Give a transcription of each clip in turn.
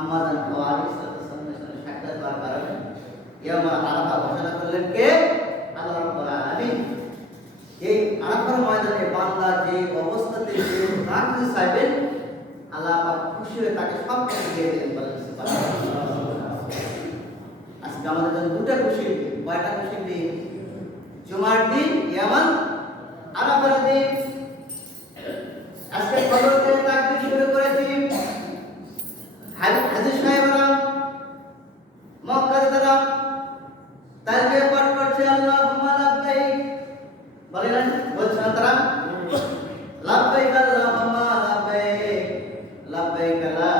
আমাদের নবী সাল্লাল্লাহু আলাইহি ওয়াসাল্লামের সাক্ষাৎ হওয়ার কারণে ইয়াউমুল আরাফা ঘোষণা করলেন কে? আল্লাহ রাব্বুল আলামিন। এই আরাফার ময়দানে বান্দা যে অবস্থাতে যে রাখতে চাইবেন আল্লাহ পাক খুশি হয়ে তাকে সব কিছু দিয়ে দিলেন। বলেন সুবহানাল্লাহ। আজকে আমাদের জন্য দুটো খুশির দিন। কয়টা খুশির দিন? জুমার দিন, ইয়ামান আরাফার দিন। আজকে ফজর থেকে তাকবীর শুরু করেছি। হাজী সাহেবরা মক্কার তারা তালবিয়া পাঠ করছে, আল্লাহুম্মা লাব্বাইক। বলেন বলছেন তারা লাব্বাইক আল্লাহুম্মা লাব্বাইক লাব্বাইক লা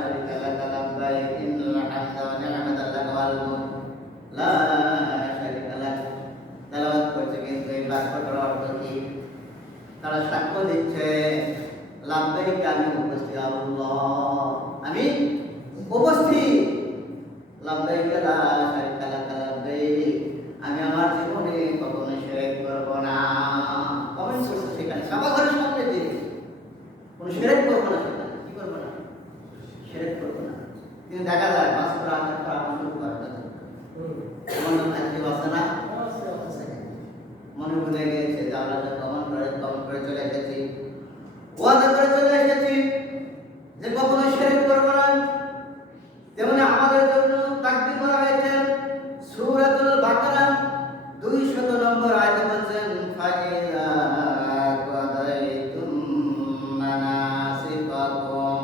শারীকা লাক লাব্বাইক ইন্নাল হামদা ওয়া নি'মাতা লাক ওয়াল মুলক লা শারীকা লাক। তেলাওয়াত করছে কিন্তু এই বাক্যটার অর্থ কি? তারা সাক্ষ্য দিচ্ছে লাব্বাইক আমি উপস্থিত, আল্লাহ আমি উপস্থিত, লাব্বাইক লা শারীকা লাক লাব্বাইক আমি আমার জীবনে কখনো শিরক করব না। কমেন্ট করছে সেখানে সবার ঘরের সামনে যে কোনো শিরক করব না, সেখানে কি করব না? শিরক করব না। কিন্তু দেখা যায় মাস করা আচার করা শুরু করতে এমন আজকে বাসে না, মনে ভুলে গিয়েছে যে আমরা কমন করে চলে এসেছি, ওয়াদা করে চলে এসেছি যে কখনো শিরক করব না। তেমনি আমাদের জন্য তাকবীর করা হয়েছে সূরাতুল বাকারা 200 নম্বর আয়াতে বলছেন ফাইযা কাদাইতুম মানাসিকাকুম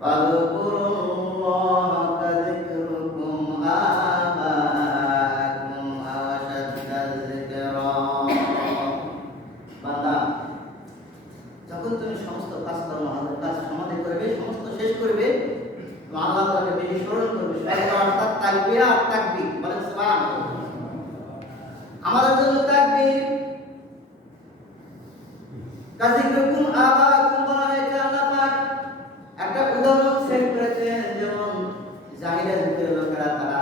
ফাযকুরুল্লাহা কাযিকরিকুম আবাকুম আও আশাদ্দা যিকরা। বান্দা যখন তুমি সমস্ত কাজকর্ম কাজ সমাধি করবে, সমস্ত শেষ করবে, আল্লাহ তাআলাকে বেশি স্মরণ করবে। অর্থাৎ তাকবীর আর তাকবীর। বলেন সুবহানাল্লাহ। আমাদের জন্য তাকবীর কাযিকরিকুম আবাকুম বলা হয়েছে। আল্লাহ পাক একটা উদাহরণ সেট করেছেন, যেমন জাহিলিয়া যুগের লোকেরা তারা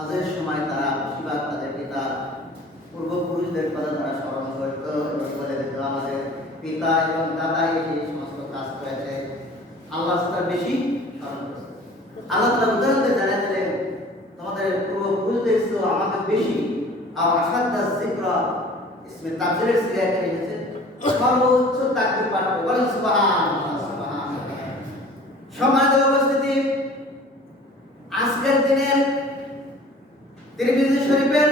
আজের সময় তারা বেশিরভাগ তাদের পিতা পূর্বপুরুষদের কথা তারা স্মরণ করত এবং বলে দিত আমাদের পিতা এবং দাদা এই সমস্ত কাজ করেছে, আল্লাহ তাআলা বেশি স্মরণ করেছে। আল্লাহ তাআলা উদাহরণ দিয়ে জানিয়ে দিলেন তোমাদের পূর্বপুরুষদের চেয়ে আমাকে বেশি আর আশাদ্দা যিকরা ইসমে তাফসীরের সিগায় এসেছে সর্বোচ্চ তাকবীর পাঠ করে। বলেন সুবহানাল্লাহ সুবহানাল্লাহ। সম্মানিত উপস্থিতি, আজকের দিনের তিরমিজি শরীফের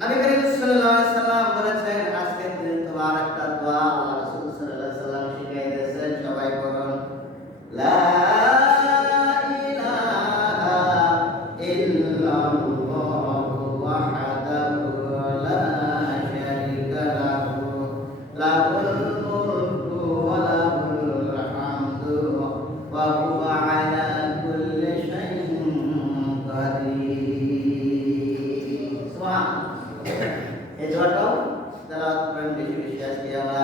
নবী করিম সাল্লাল্লাহু আলাইহি সাল্লাম বলেছেন আজকের দিনে তোমার একটা দোয়া আল্লাহ রাসূল সাল্লাল্লাহু আলাইহি সাল্লাম শিখিয়ে দিয়েছেন। সবাই বলুন লা ইলাহা ইল্লাল্লাহু ওয়াহদাহু লা শারীকা লাহু লাহুল মুলকু ওয়া লাহুল হামদু ওয়া হুয়া আলা কুল্লি শাইইন কাদির। সুবহানাল্লাহ। এই দোয়াটাও তেলাওয়াত করেন বেশি বেশি। আজকে আমরা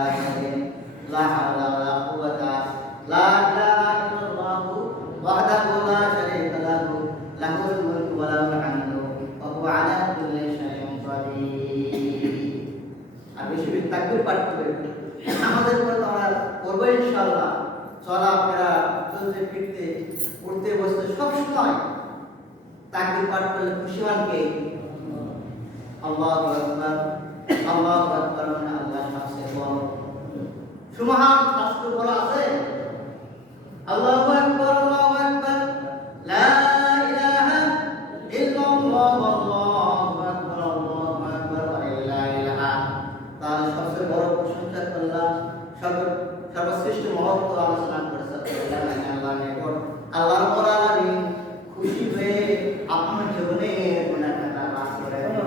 লা হাওলা ওয়ালা কুওয়াতা লা ইলাহা ইল্লাল্লাহু ওয়াহদাহু লা শারীকা লাহু লাহুল মুলকু ওয়া লাহুল হামদু ওয়া হুয়া আলা কুল্লি শাইইন কাদির। আর বেশি বেশি তাকবীর পাঠ করবেন। আমাদের পরে তো আমরা করব ইনশাআল্লাহ। চলাফেরা, চলতে ফিরতে, উঠতে বসতে সব সময় তাকবীর পাঠ করলে খুশি হন কে? আল্লাহু আকবার। আল্লাহু আকবার মানে আল্লাহ সবচেয়ে বড়। সুবহান শাস্ত্র বলা আছে আল্লাহু আকবার আল্লাহু আকবার লা ইলাহা ইল্লাল্লাহু আল্লাহু আকবার আল্লাহু আকবার ওয়া লিল্লাহিল হামদ। তাহলে সবচেয়ে বড় প্রশংসা করলাম, সর্বশ্রেষ্ঠ মহত্ব আলোচনা করেছেন আল্লাহর নিকট। আল্লাহ রাব্বুল আলামিন খুশি হয়ে আপনার জীবনে গুনাহ খাতা মাফ করে দেবেন।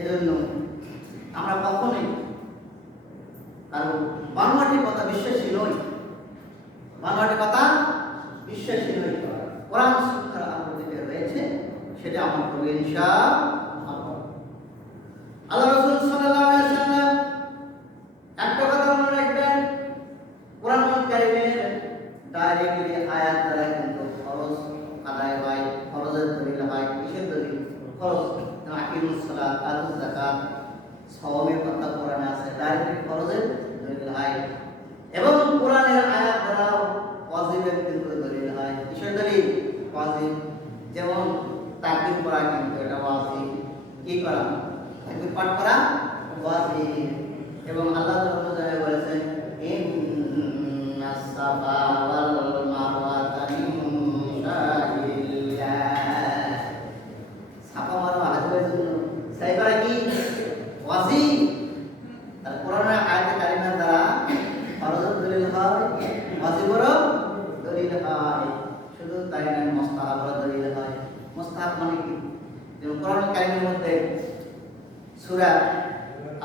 এজন্য আমরা কখনোই কারণ বানোয়াটি কথা বিশ্বাসী নই, বানোয়াটি কথা বিশ্বাসী নই। কোরআন শিক্ষার আলোকে রয়েছে সেটা আমার করবে ইনশাআল্লাহ। আল্লাহ রাসূল সাল্লাল্লাহু আলাইহি ওয়াসাল্লাম একটা কথা মনে রাখবেন, কোরআন কারীমের ডাইরেক্টলি আয়াত দ্বারা কিন্তু ফরজ আদায় হয়, ফরজের দলিল হয়। কিসের দলিল? ফরজ। আকিমুস সালাত, আতুজ যাকাত, সাওমের কথা কোরআনে আছে, ডাইরেক্টলি ফরজের দলিল হয়। এবং কোরআনের আয়াত পাঠ করা ওয়াজিব। এবং আল্লাহ তাআলা বলেছেন ইন্নাস সাফা ওয়াল মারওয়াতা মিন শাইরিল্লাহ। সাফা মারওয়া হাজবের জন্য সাই করা কি ওয়াজিব। আর কোরআনের আয়াতে কারিমার দ্বারা ফরজ দলিল হয়, ওয়াজিবেরও দলিল হয়। শুধু তাই নয়, মুস্তাহাবেরও দলিল হয়। মুস্তাহাব মানে কি? যেমন কোরআনের কারিমের মধ্যে সূরা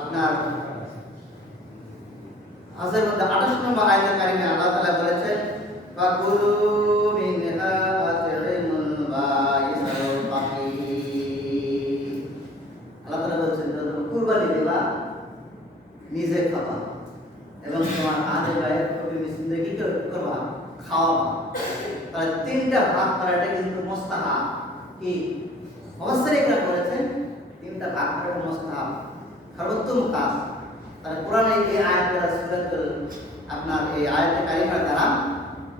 আপনার হজের মধ্যে 28 নম্বর আয়াতের কারিমে আল্লাহ তাআলা বলেছেন ফাকুলু মিনহা আত'ইমুল বাঈসাল ফাকির। আল্লাহ তাআলা বলেছেন যখন কুরবানি দেবা নিজে খাবা এবং তোমার আদে গায়ে কবি মিসকিনদের কি করবা? খাওয়াবা। তাহলে তিনটা ভাগ করাটা কিন্তু মুস্তাহাব। কি অবশ্যই এটা করেছেন, তিনটা ভাগ করাটা মুস্তাহাব, সর্বোত্তম কাজ। তাহলে কোরআনে এই আয়াতটা সূরাতুল আপনার এই আয়াতে কারিমার দ্বারা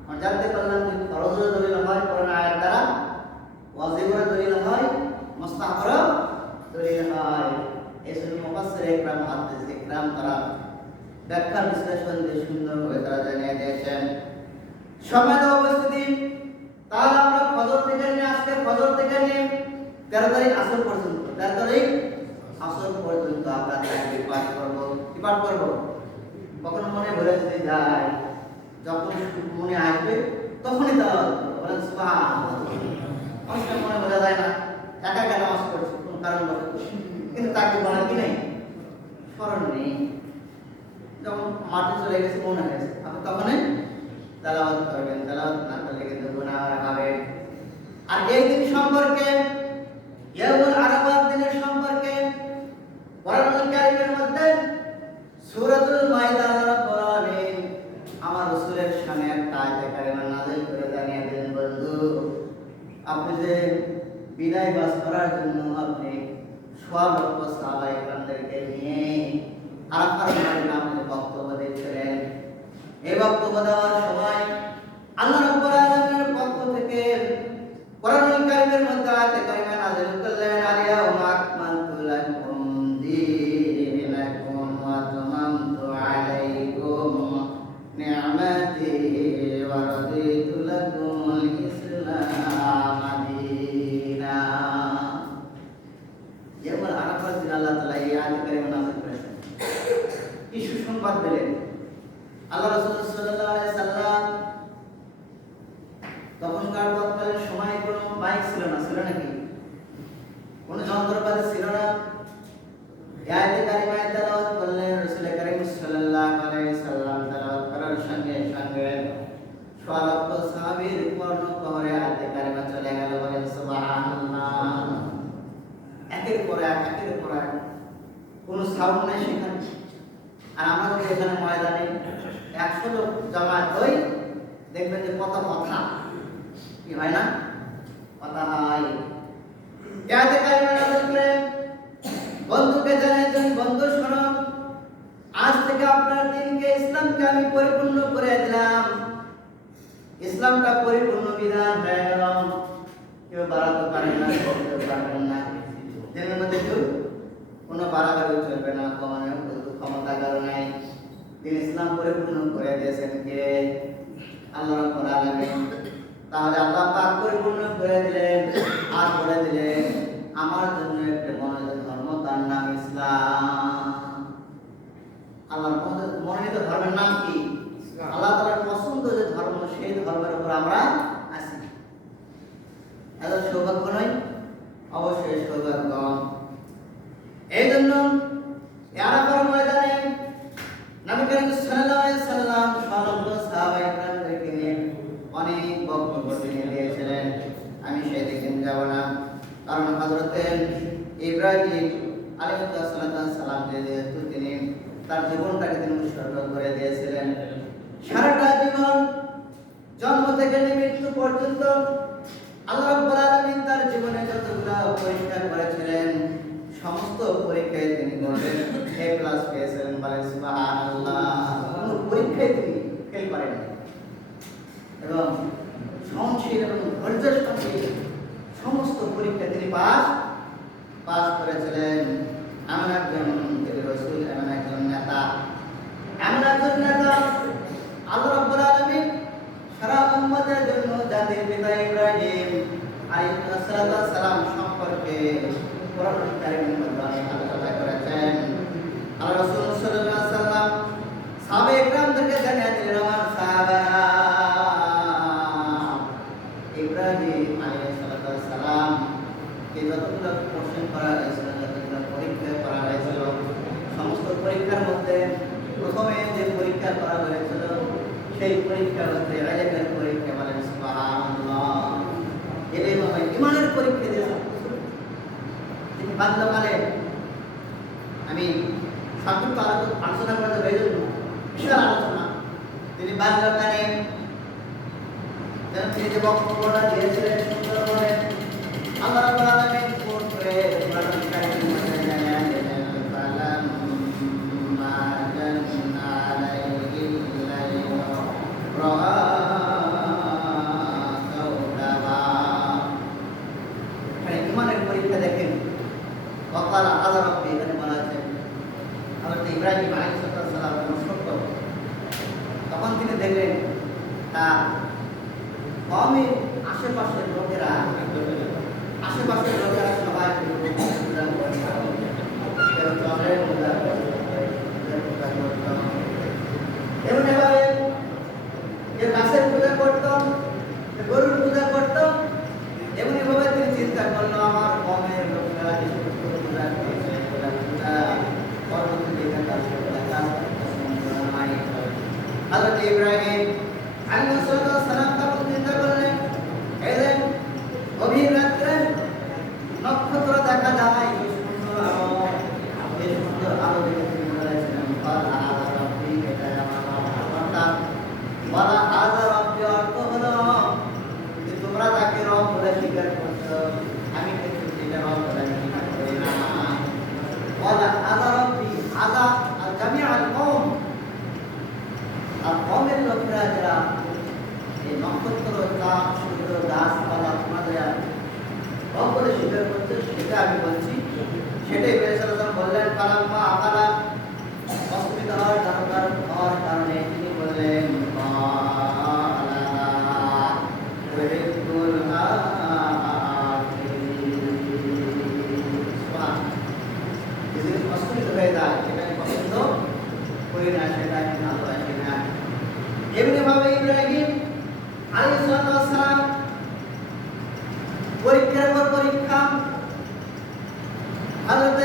আমরা জানতে পারলাম যে ফরজের দলিল হয় কোরআনের আয়াত দ্বারা, ওয়াজিবের দলিল হয়, মুস্তাহাবের দলিল হয়। এই জন্য মুফাসসির ইকরাম, মুহাদ্দিস ইকরাম তারা ব্যাখ্যা বিশ্লেষণ দিয়ে সুন্দরভাবে তারা জানিয়ে দিয়েছেন। সম্মানিত উপস্থিতি, তাহলে আমরা ফজর থেকে নিয়ে আজকে ফজর থেকে নিয়ে 13 তারিখ আসর পর্যন্ত 13 তারিখ আসর পর্যন্ত আমরা তাকবীর পাঠ করব। কি পাঠ করব? কখনো মনে ভরে যদি যায়, যখন মনে আসবে তখনই তালাওয়াত করব। বলেন সুবহানাল্লাহ। অনেক সময় মনে ভরে যায় না, একা একা নামাজ পড়ছি কোন কারণ বলে, কিন্তু তাকবীর বলার কি নেই, স্মরণ নেই। যখন মাঠে চলে গেছে মনে হয়েছে, আপনি তখনই তেলাওয়াত করবেন। তেলাওয়াত না করলে কিন্তু গুনাহ হবে। আর এই দিন সম্পর্কে, ইয়াউমুল আরাফাত দিনের সম্পর্কে কোরআনুল কারীমের মধ্যে সূরাতুল মাইদার কোরআনে আমার রাসূলের শানে একটা আয়াত কারিমা নাযিল করে জানিয়ে দিলেন, বন্ধু আপনি যে বিদায় বাস করার জন্য আপনি সোয়া লক্ষ সাহাবায়ে কেরামদেরকে নিয়ে আরাফার ময়দানে আপনি বক্তব্য দিচ্ছিলেন। এই বক্তব্য দেওয়ার সময় আল্লাহ রাব্বুল আলামিনের পক্ষ থেকে কোরআনুল কারীমের মধ্যে আয়াত কারিমা নাযিল করলেন, আল-ইয়াউমা আকমালতু লাকুম দীনাকুম ওয়া আতমামতু আলাইকুম নি'মাতি ওয়া রাদিতু লাকুমুল ইসলাম দীনা। যেমন আরাফার দিন আল্লাহ তাআলা এই আয়াত কারিমা নাযিল করেছেন। কি সুসংবাদ দিলেন আল্লাহ রাসূল সাল্লাল্লাহু আলাইহি সাল্লাম। তখনকার তৎকালীন সময়ে কোনো মাইক ছিল না, ছিল নাকি? কোনো যন্ত্রপাতি ছিল না। আয়াতে কারিমায় তেলাওয়াত করলেন, রাসূল করিম সাল্লাল্লাহু আলাইহি সাল্লাম তেলাওয়াত করার সঙ্গে সঙ্গে সোয়া লক্ষ সাহাবীর কর্ণকুহরে আয়াতে কারিমা চলে গেল। বলেন সুবহানাল্লাহ। একের পর এক, একের পর এক, কোনো সাউন্ড নাই সেখানে। আর আমরা যদি এখানে ময়দানে 100 লোক জামায়াত হই, দেখবেন যে কত কথা কি হয় না, কথা হয়। আয়াতে কারিমা নাযিল করে বন্ধুকে জানিয়েছেন, বন্ধু শোনো, আজ থেকে আপনার দিনকে, ইসলামকে আমি পরিপূর্ণ করে দিলাম। ইসলামটা পরিপূর্ণ বিধান হয়ে গেল। কেউ বাড়াতে পারে না, কেউ পারবেন না। দিনের মধ্যে কেউ কোনো বাড়াবাড়ি চলবে না, কমানোর ক্ষমতা কারো নাই। দিন ইসলাম পরিপূর্ণ করে দিয়েছেন কে? আল্লাহ রাব্বুল আলামিন। তাহলে আল্লাহ পাক পরিপূর্ণ করে দিলেন আর বলে দিলেন আমার জন্য একটা মনোনীত ধর্ম, তার নাম ইসলাম। আল্লাহর মনোনীত ধর্মের নাম কি? আল্লাহ তাআলার পছন্দ যে ধর্ম, সেই ধর্মের উপর আমরা আছি। এত সৌভাগ্য নয়? অবশ্যই সৌভাগ্য। এই জন্য আরাফার ময়দানে নবী করিম সাল্লাল্লাহু আলাইহি সাল্লাম সাহাবায়ে কেরামদেরকে নিয়ে অনেক বক্তব্য তিনি দিয়েছিলেন। আমি সেদিকে যাব না, কারণ হযরতে ইব্রাহিম আলাইহিস সালাম যেহেতু তিনি তার জীবনটাকে তিনি উৎসর্গ করে দিয়েছিলেন। সারাটা জীবন জন্ম থেকে মৃত্যু পর্যন্ত আল্লাহ রাব্বুল আলামিন তার জীবনে যতগুলো পরীক্ষা করেছিলেন, সমস্ত পরীক্ষায় তিনি গোল্ডেন এ প্লাস পেয়েছিলেন। বলেন সুবহানাল্লাহ। কোনো পরীক্ষায় তিনি ফেল করেন না এবং সহনশীল এবং ধৈর্যের সঙ্গে সমস্ত পরীক্ষা তিনি পাস করেছিলেন। এমন একজন রাসূল, এমন একজন নেতা, এমন একজন নেতা আল্লাহ রাব্বুল আলামিন সারা উম্মতের জন্য জাতির পিতা ইব্রাহিম আলাইহিস সালাম সম্পর্কে কোরআন কারীমের মধ্যে অনেক আলোচনা করেছেন। আল্লাহ রাসূল সাল্লাল্লাহু আলাইহি ওয়াসাল্লাম সাহাবায়ে কেরামদেরকে জানিয়ে দিলেন, আমার সাহাবারা, ইব্রাহিম আলাইহিস সালাম কে যতগুলো প্রশ্ন করা হয়েছিল, যতগুলো পরীক্ষা করা হয়েছিল, সমস্ত পরীক্ষার মধ্যে প্রথমে যে পরীক্ষা করা হয়েছিল সেই পরীক্ষা হচ্ছে ইলমের পরীক্ষা। বলেন সুবহানাল্লাহ। ইলম মানে ঈমানের পরীক্ষা দিয়েছেন তিনি বাল্যকালে। আমি সংক্ষিপ্ত আলোচনা করতে প্রয়োজন, বিশাল আলোচনা। তিনি বাল্যকালে তিনি যে বক্তব্যটা দিয়েছিলেন সুন্দর করে আল্লাহ রাব্বুল আলামিন কোট করে কোরআন কারীমের মধ্যে জানিয়ে দিলেন, ফালাম্মা জান্না আলাইহিল লাইল রাআ কাওকাবা। এখানে ঈমানের পরীক্ষা দেখেন। ওয়াকালা আযা রাব্বি, এখানে বলা আছে হযরত ইব্রাহিম আলাইহিস সালাম সত্য। তখন তিনি দেখলেন তার কওমের আশেপাশের লোকেরা সবাই পূজা করে, কেউ চন্দ্রের পূজা করে, এমনিভাবে কেউ গাছের পূজা করত, কেউ গরুর পূজা করত। এমনিভাবে তিনি চিন্তা করলো, আমার কওমের লোকেরা যে সমস্ত পূজা করছে, পূজা পরবর্তী দিকে কাজ নাই। হযরত ইব্রাহিম আলাইহিস সালাম তখন চিন্তা করলেন, এই যে গভীর রাত্রে নক্ষত্র দেখা যায়, এই সুন্দর আলো দেখে তিনি বলেছিলেন, বলা আযা রাব্বি, এটা আমার রব। বলা আযা রাব্বি অর্থ হলো যে তোমরা তাকে রব বলে স্বীকার করছো, আমি কিন্তু সেটা রব বলে স্বীকার করি না। বলা আযা রাব্বি, আযা আল জামি' আল কওম, আর কওমের লোকেরা যারা এই নক্ষত্র, চাঁদ, সূর্য, গাছপালা তোমাদের রব বলে স্বীকার করছে, সেটা আমি বলছি। সেটাই পেরেছিলাম বললেন, কালাম্মা আকালা, অসুবিধা হওয়ার কারণে তিনি বললেন, অসুবিধা হয়ে যায়, সেটা আমি পছন্দ করি না, সেটা আমি ভালোবাসি না। এমনিভাবে ইব্রাহিম আলাইহিস সালাম পরীক্ষার পর পরীক্ষা, হযরত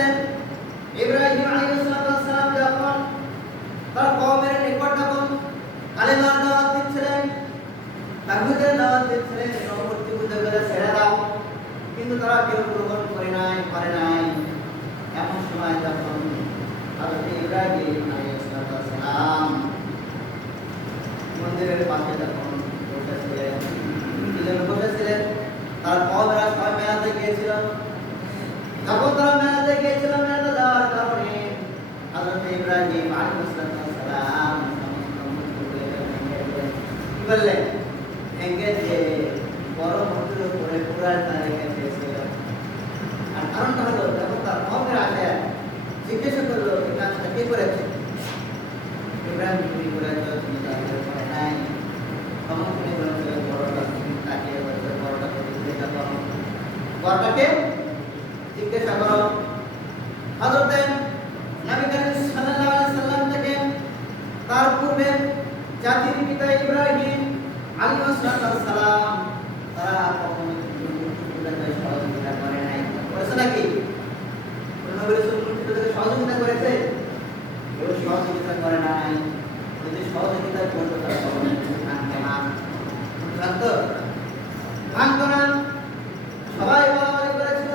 ইব্রাহিম আলাইহিস সালাম যখন তার কওমের নিকট যখন কালেমার দাওয়াত দিচ্ছিলেন, তাওহীদের দাওয়াত দিচ্ছিলেন, মূর্তি পূজা করে ছেড়ে দাও, কিন্তু তারা কেউ গ্রহণ করে নাই। এমন সময় যখন হযরত ইব্রাহিম আলাইহিস সালাম মন্দিরের পাশে যখন বসেছিলেন, তার কওমেরা সবাই মেলাতে গিয়েছিল। যখন তারা মেলাতে গিয়েছিল, মেলাতে যাওয়ার কারণে হযরত ইব্রাহিম আলাইহিস সালাম কি বললেন, ভেঙে দিয়ে বড় মূর্তির উপরে পুরাটা রেখে দিয়েছিল। আর কারণটা হলো, যখন তার কওমের আসে জিজ্ঞাসা করলো, এই কাজটা কে করেছে? ইব্রাহিম তুমি করেছো, তুমি তাদের করে নাই। তখন তিনি বলেছিলেন, বড়টা তাকিয়ে বলছে, বড়টাকে জিজ্ঞাসা করো, বড়টাকে জিজ্ঞাসা করো। হযরত নবী করিম সাল্লাল্লাহু আলাইহি সাল্লাম থেকে তার পূর্বে জাতির পিতা ইব্রাহিম আলাইহিস সালাম তারা কখনো মূর্তিপূজাকে সহযোগিতা করে নাই। করেছে নাকি? নবী রাসূল মূর্তিপূজাকে সহযোগিতা করেছে? কেউ সহযোগিতা করে নাই। যদি সহযোগিতা করতো তারা কখনো ভাঙতো না। সবাই বলাবলি করেছে,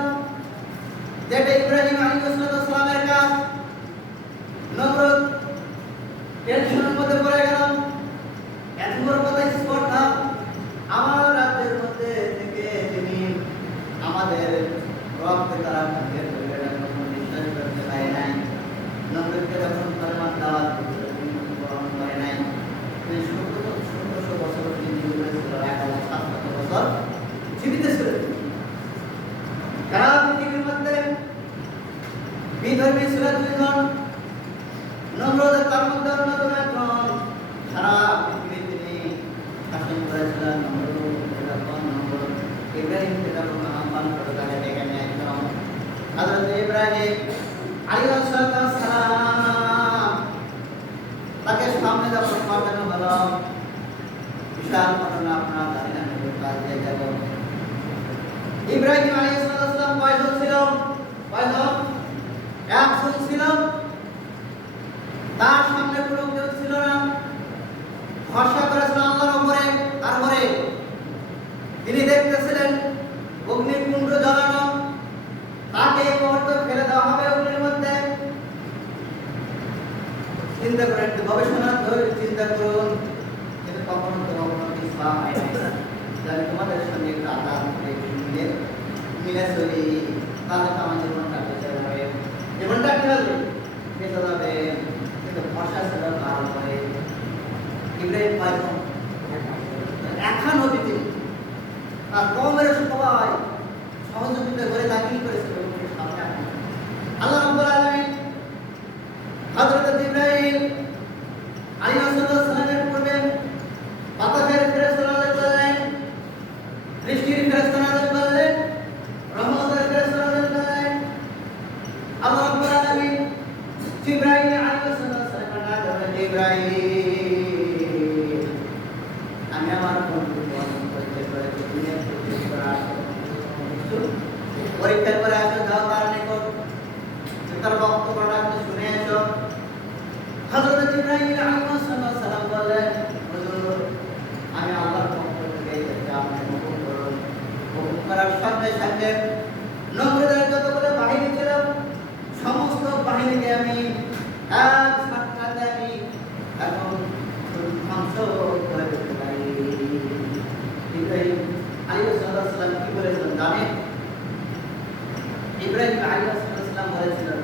ইব্রাহিম আলাইহিস সালাম তাকে সামনে যখন পাঠানো হলো, বিশাল ঘটনা আপনারা জানেন, আমি কাজ দিয়ে যাব। ইব্রাহিম আলাইহিস সালাম কয়জন ছিল? কয়জন? 100 ছিল। তার সামনে কোনো কেউ ছিল না, ভরসা করেছিল আল্লাহর উপরে। তারপরে তিনি দেখতেছিলেন অগ্নিকুণ্ড জ্বালানো, তাকে এই মুহূর্তে ফেলে দেওয়া হবে অগ্নির মধ্যে। চিন্তা করেন, একটু গবেষণা করে চিন্তা করুন, কিন্তু কখনো কিছু হয় না। যাতে তোমাদের সঙ্গে একটু আদান মিলে চলি, তাহলে তো আমার জীবনটা বেঁচে যাবে, জীবনটা কি হবে? বেঁচে যাবে। কিন্তু ভরসা ছিল তার উপরে। ইব্রাহিম কয়জন? এখনো দিতে আর কমের সবাই সহযোগিতা করে তাকিয়ে করেছিল সামনে। আল্লাহ রাব্বুল আলামিন হযরত জিবরাইল আলাইহিস সালামের পূর্বে বাতাসের ফেরেশতা নাযিল করলেন, বৃষ্টির ফেরেশতা নাযিল করলেন, রহমতের ফেরেশতা নাযিল করলেন। আল্লাহ রাব্বুল আলামিন জিবরাইল আলাইহিস সালামের নাম ধরে, জিবরাইল আমি আমার পরীক্ষার করে আসো, যাও তার নিকট, তার বক্তব্যটা শুনে এসো। হযরত জিবরাইল আলাইহিস সালাম বললেন, হুজুর আমি আল্লাহর পক্ষ থেকে এসেছি, আপনি হুকুম করুন। হুকুম করার সাথে সাথে নমরুদের যতগুলো বাহিনী ছিল সমস্ত বাহিনীকে আমি এক সাথে আমি এখন ধ্বংস করে দিতে পারি। ইব্রাহিম আলাইহিস সালাম কি বলেছিলেন জানেন? ইব্রাহিম আলাইহিস সালাম বলেছিলেন,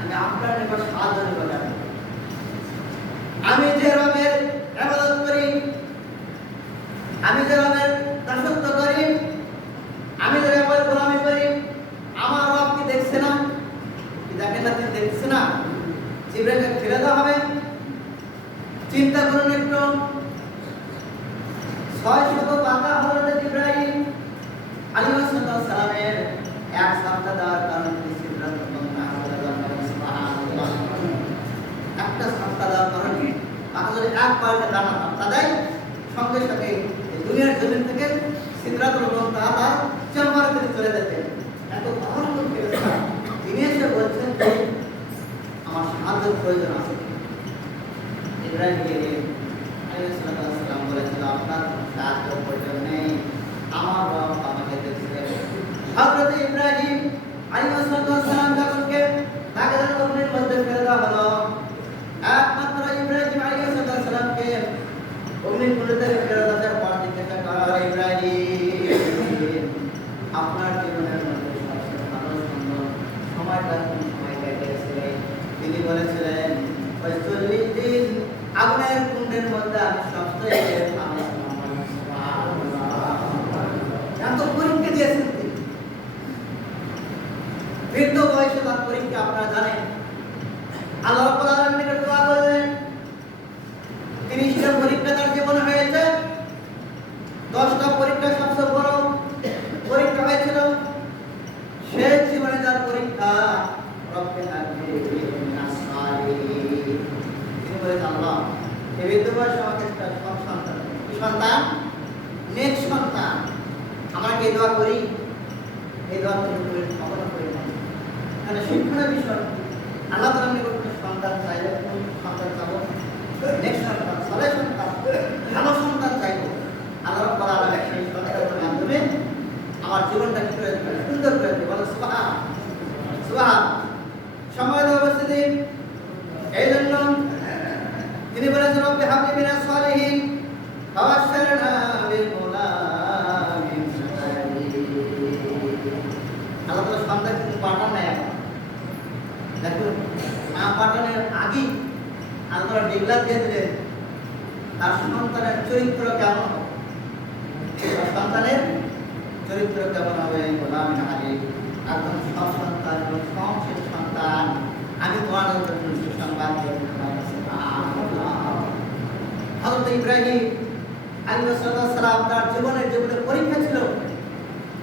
আমি আপনার নিকট সাহায্য নিব না। আমি যে রবের ইবাদত করি, আমি যে রবের দাসত্ব করি, আমি যে রবের গোলামি করি, আমার রব কি দেখছে না? কি দেখেন না? তিনি দেখছে না? জিবরাইলকে ফিরে দেওয়া হবে? চিন্তা করুন একটু। 600 পাতা হযরত জিবরাইল আলাইহিস সালামের এক সপ্তাহ দেওয়ার কারণে সিদরাত মুনতাহা হয়ে গেল। সুবহানাল্লাহ। একটা সপ্তাহ দেওয়ার কারণে আসলে এক পাল্টে দানা সপ্তাহ দেয়, সঙ্গে সঙ্গে এই দুনিয়ার জমিন থেকে সিদরাত মুনতাহা তার চেম্বার থেকে চলে যেতে এত পাওয়ারফুল ফেরেশতা। তিনি এসে বলছেন যে আমার সাহায্যের প্রয়োজন আছে। ইব্রাহিম আলাইহিস সালাম বলেছিল, আপনার সাহায্যের প্রয়োজন নেই, আমার রব আমাকে দেখছে। হযরত ইব্রাহিম আলাইহিস সালাম যখনকে তাকে অগ্নির মধ্যে ফেলে দেওয়া হলো, একমাত্র ইব্রাহিম আলাইহিস সালামকে অগ্নির মধ্যে ফেলে দেওয়ার পর জিজ্ঞাসা করা হলো, ইব্রাহিম আপনার জীবনের মধ্যে সবচেয়ে ভালো সুন্দর সময়টা কোন সময় কাটিয়েছিলেন? তিনি বলেছিলেন, 40 দিন আগুনের কুণ্ডের মধ্যে আমি সবচেয়ে ভালো সময়। এত পরীক্ষা দিয়েছেন তিনি। বৃদ্ধ বয়সে তার পরীক্ষা আপনারা জানেন। আল্লাহ রাব্বুল আলামিনের নিকট দোয়া করলেন, 30টা পরীক্ষা তার জীবনে হয়েছে। 10টা পরীক্ষা সবচেয়ে বড় পরীক্ষা হয়েছিল। শেষ জীবনে তার পরীক্ষা রব্বিল আলামিন নাসআলি। তিনি বলেছেন, আল্লাহ এই বৃদ্ধ বয়সে আমাকে একটা সন্তান নেক্সট সন্তান আমাকে এই দোয়া করি, এই দোয়া করে কখনো করি না। তাহলে শিক্ষণের বিষয় আল্লাহ তাআলা নিকট সন্তান চাইলে কোন সন্তান চাবো? নেক্সট সন্তান, সালে সন্তান, ভালো সন্তান চাইবো। আল্লাহ রাব্বুল আলামিন সেই সন্তানের মাধ্যমে আমার জীবনটা কি করে সুন্দর করে দেবে। বলো সুবহান সুবহান। সময় দেওয়া উপস্থিতি, এই জন্য তিনি বলেছেন, রব্বি হাবলি মিনাস সালিহিন ফাবাশশিরনা বিল গুলামিন হালিম। আল্লাহ তাআলা সন্তান কিন্তু পাঠান নাই এখন। দেখুন, মা পাঠানোর আগে আল্লাহ তাআলা ডিক্লার দিয়ে দিলেন তার সন্তানের চরিত্র কেমন হবে। সন্তানের চরিত্র কেমন হবে? গোলামিন হালিম, একদম সব সন্তান এবং সংসদ সন্তান। আমি তোমার জন্য সুসংবাদ দিয়ে হযরত ইব্রাহিম আলাইহিস সালাম তার জীবনের যেগুলো পরীক্ষা ছিল,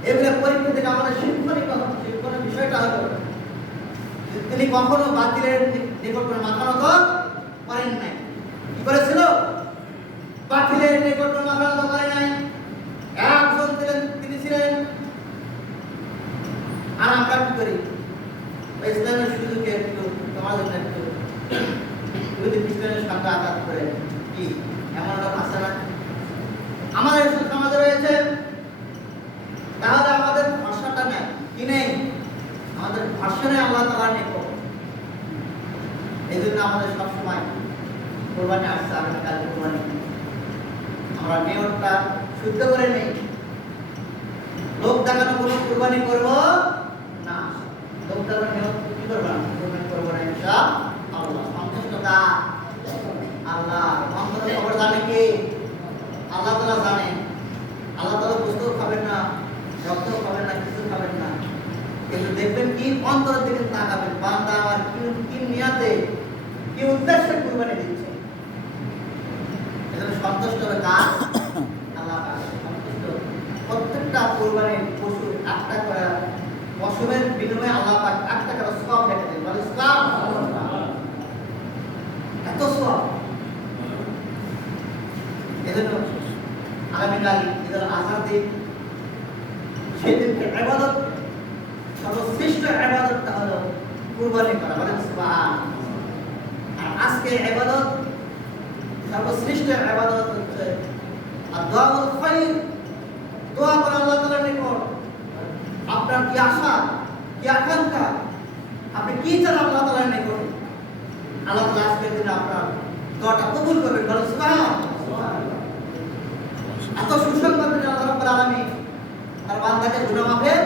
এগুলো পরীক্ষা থেকে আমাদের শিক্ষণীয় বিষয়টা হলো তিনি কখনো বাতিলের নিকট মাথা নত করেন নাই। কি করেছিল? বাতিলের নিকট মাথা নত করে নাই। একজন তিনি ছিলেন। আর আমরা কি করি? ইসলামের সুযোগে একটু তোমার জন্য একটু যদি খ্রিস্টানের সঙ্গে আঘাত করে কি এমন লোক আছে না? আমাদের সমাজে রয়েছে। তাহলে আমাদের ভাষাটা নেই কি নেই? আমাদের ভাষা নেই আল্লাহ তাআলার নিকট। এই জন্য আমাদের সবসময় কোরবানি আসছে, আগামীকাল কোরবানি, আমরা নিয়তটা শুদ্ধ করে নেই। লোক দেখানো কোনো কোরবানি করব না। লোক দেখানো নিয়ত কি করব না? কোরবানি করব না ইনশাআল্লাহ। সন্তুষ্টতা আল্লাহ। অন্তরের খবর জানে কে? আল্লাহ তাআলা জানেন। আল্লাহ তাআলা বুঝতেও খাবেন না, রক্তও খাবেন না, কিছু খাবেন না, কিন্তু দেখবেন কি অন্তরের দিকে তাকাবেন। বান্দা আমার কি নিয়াতে, কি উদ্দেশ্যে কুরবানি দিচ্ছে। এজন্য সন্তুষ্ট হবে কাজ আল্লাহ পাক। সন্তুষ্ট প্রত্যেকটা কুরবানির পশু একটা করে পশুর বিনিময়ে আল্লাহ পাক একটা করে সওয়াব রেখে দেন। বলে সুবহানাল্লাহ, এত সওয়াব। এজন্য আগামীকাল ঈদুল আজহার দিন, সেদিনকে ইবাদত, সর্বশ্রেষ্ঠ ইবাদতটা হলো কুরবানি করা। বলেন সুবহানাল্লাহ। আর আজকে ইবাদত, সর্বশ্রেষ্ঠ ইবাদত হচ্ছে আদ-দুআউল খায়র, দোয়া করা আল্লাহ তাআলার নিকট। আপনার কি আশা, কি আকাঙ্ক্ষা, আপনি কি চান আল্লাহ তাআলার নিকট, আল্লাহ তাআলা আজকের দিনে আপনার দোয়াটা কবুল করবেন। বলেন সুবহানাল্লাহ। এত সুসংবাদ দিলেন আল্লাহ রাব্বুল আলামিন তার বান্দাকে গুনাহ মাফের